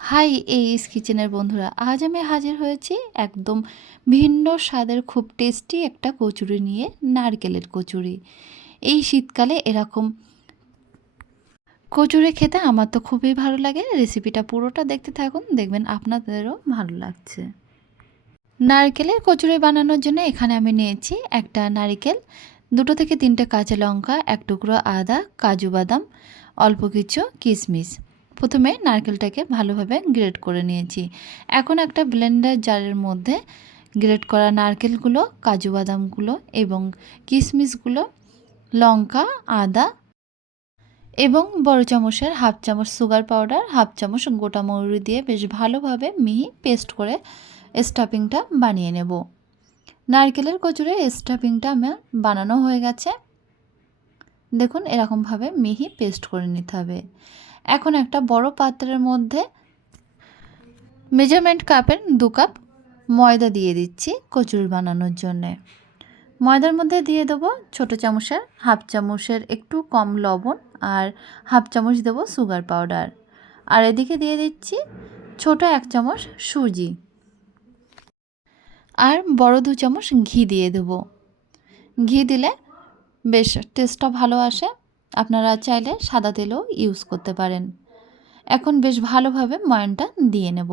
High এইস কিচেনের বন্ধুরা, আজ আমি হাজির হয়েছি একদম ভিন্ন স্বাদের খুব টেস্টি একটা কচুরি নিয়ে। নারকেলের কচুরি। এই শীতকালে এরকম কচুরি খেতে আমার তো খুবই ভালো লাগে। রেসিপিটা পুরোটা দেখতে থাকুন, দেখবেন আপনাদেরও ভালো লাগছে। নারকেলের কচুরি বানানোর জন্য এখানে আমি নিয়েছি একটা নারকেল, 2 থেকে 3টে কাঁচা লঙ্কা, 1 টুকরো আদা, কাজু বাদাম, অল্প কিছু কিশমিশ। প্রথমে নারকেলটাকে ভালোভাবে গ্রেট করে নিয়েছি। এখন একটা ব্লেন্ডার জারের মধ্যে গ্রেট করা নারকেলগুলো, কাজু বাদামগুলো এবং কিশমিশগুলো, লঙ্কা, আদা এবং বড় চামচের হাফ চামচ সুগার পাউডার, হাফ চামচ গোটা মৌরি দিয়ে বেশ ভালোভাবে মিহি পেস্ট করে স্টাফিংটা বানিয়ে নেব। নারকেলের কচুরির স্টাফিংটা আমার বানানো হয়ে গেছে। দেখুন এরকমভাবে মিহি পেস্ট করে নিতে হবে। এখন একটা বড় পাত্রের মধ্যে মেজারমেন্ট কাপের 2 কাপ ময়দা দিয়ে দিচ্ছি কচুরি বানানোর জন্যে। ময়দার মধ্যে দিয়ে দেবো ছোটো চামচের হাফ চামচের একটু কম লবণ আর হাফ চামচ দেবো সুগার পাউডার। আর এদিকে দিয়ে দিচ্ছি ছোটো 1 চামচ সুজি আর বড় 2 চামচ ঘি দিয়ে দেবো। ঘি দিলে বেশ টেস্টটা ভালো আসে। আপনারা চাইলে সাদা তেলও ইউজ করতে পারেন। এখন বেশ ভালোভাবে ময়ানটা দিয়ে নেব।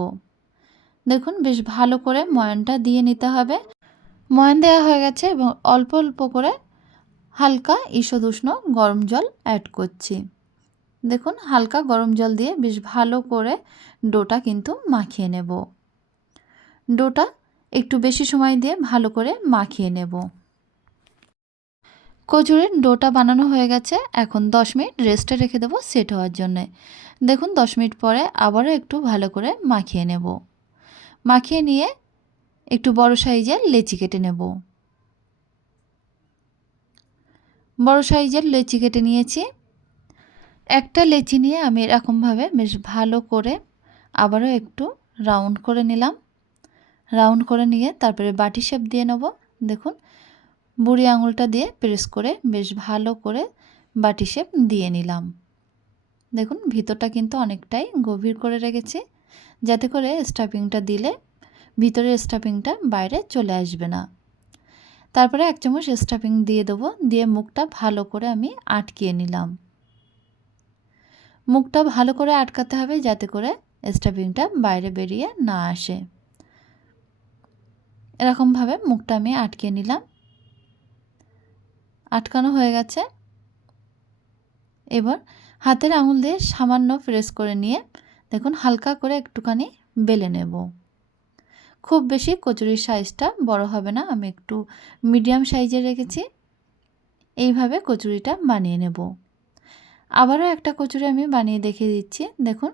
দেখুন বেশ ভালো করে ময়ানটা দিয়ে নিতে হবে। ময়ান দেওয়া হয়ে গেছে এবং অল্প অল্প করে হালকা ঈষৎ উষ্ণ গরম জল অ্যাড করছি। দেখুন হালকা গরম জল দিয়ে বেশ ভালো করে ডোটা কিন্তু মাখিয়ে নেব। ডোটা একটু বেশি সময় দিয়ে ভালো করে মাখিয়ে নেব। কচুরির ডোটা বানানো হয়ে গেছে। এখন 10 মিনিট রেস্টে রেখে দেবো সেট হওয়ার জন্যে। দেখুন 10 মিনিট পরে আবারও একটু ভালো করে মাখিয়ে নেব। মাখিয়ে নিয়ে একটু বড় সাইজের লেচি কেটে নেব। বড় সাইজের লেচি কেটে নিয়েছি। একটা লেচি নিয়ে আমি এরকমভাবে বেশ ভালো করে আবারও একটু রাউন্ড করে নিলাম। রাউন্ড করে নিয়ে তারপরে বাটি শেপ দিয়ে নেব। দেখুন বুড়ি আঙুলটা দিয়ে প্রেস করে বেশ ভালো করে বাটি শেপ দিয়ে নিলাম। দেখুন ভিতরটা কিন্তু অনেকটাই গভীর করে রেখেছি, যাতে করে স্টাফিংটা দিলে ভিতরের স্টাফিংটা বাইরে চলে আসবে না। তারপরে 1 চামচ স্টাফিং দিয়ে দেবো, দিয়ে মুখটা ভালো করে আমি আটকিয়ে নিলাম। মুখটা ভালো করে আটকাতে হবে যাতে করে স্টাফিংটা বাইরে বেরিয়ে না আসে। এরকমভাবে মুখটা আমি আটকিয়ে নিলাম। আটকানো হয়ে গেছে। এবার হাতের আঙুল দিয়ে সামান্য প্রেস করে নিয়ে দেখুন হালকা করে একটুখানি বেলে নেব। খুব বেশি কচুরির সাইজটা বড় হবে না, আমি একটু মিডিয়াম সাইজে রেখেছি। এইভাবে কচুরিটা বানিয়ে নেব। আবারও একটা কচুরি আমি বানিয়ে দেখিয়ে দিচ্ছি। দেখুন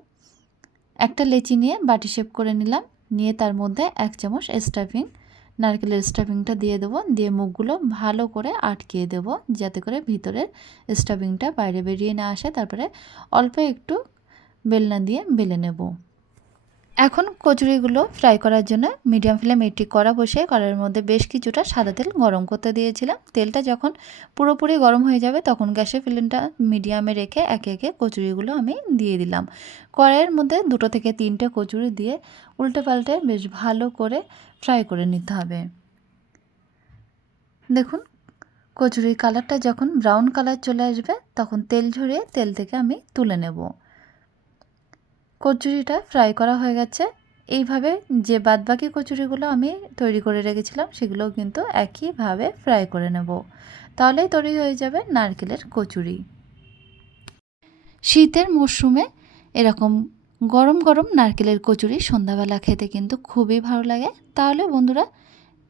একটা লেচি নিয়ে বাটি শেপ করে নিলাম, নিয়ে তার মধ্যে 1 চামচ স্টাফিং, নারকেলের স্টাফিংটা দিয়ে দেবো, দিয়ে মুখগুলো ভালো করে আটকিয়ে দেব যাতে করে ভিতরের স্টাফিংটা বাইরে বেরিয়ে না আসে। তারপরে অল্প একটু বেলনা দিয়ে বেলে নেব। এখন কচুরিগুলো ফ্রাই করার জন্য মিডিয়াম ফ্লেমে একটি কড়া বসিয়ে কড়াইয়ের মধ্যে বেশ কিছুটা সাদা তেল গরম করতে দিয়েছিলাম। তেলটা যখন পুরোপুরি গরম হয়ে যাবে তখন গ্যাসের ফ্লেমটা মিডিয়ামে রেখে একে একে কচুরিগুলো আমি দিয়ে দিলাম। কড়াইয়ের মধ্যে 2 থেকে 3টে কচুরি দিয়ে উল্টে পাল্টে বেশ ভালো করে ফ্রাই করে নিতে হবে। দেখুন কচুরির কালারটা যখন ব্রাউন কালার চলে আসবে তখন তেল ঝরিয়ে তেল থেকে আমি তুলে নেব। কচুরিটা ফ্রাই করা হয়ে গেছে। এইভাবে যে বাদবাকি কচুরিগুলো আমি তৈরি করে রেখেছিলাম সেগুলোও কিন্তু একইভাবে ফ্রাই করে নেব। তাহলেই তৈরি হয়ে যাবে নারকেলের কচুরি। শীতের মরশুমে এরকম গরম গরম নারকেলের কচুরি সন্ধ্যাবেলা খেতে কিন্তু খুবই ভালো লাগে। তাহলে বন্ধুরা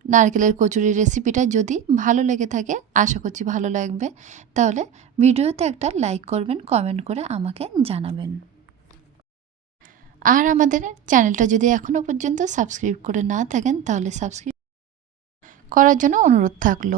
নারকেলের কচুরির রেসিপিটা যদি ভালো লেগে থাকে, আশা করছি ভালো লাগবে, তাহলে ভিডিওতে একটা লাইক করবেন, কমেন্ট করে আমাকে জানাবেন। আর আমাদের চ্যানেলটা যদি এখনও পর্যন্ত সাবস্ক্রাইব করে না থাকেন তাহলে সাবস্ক্রাইব করার জন্য অনুরোধ থাকলো।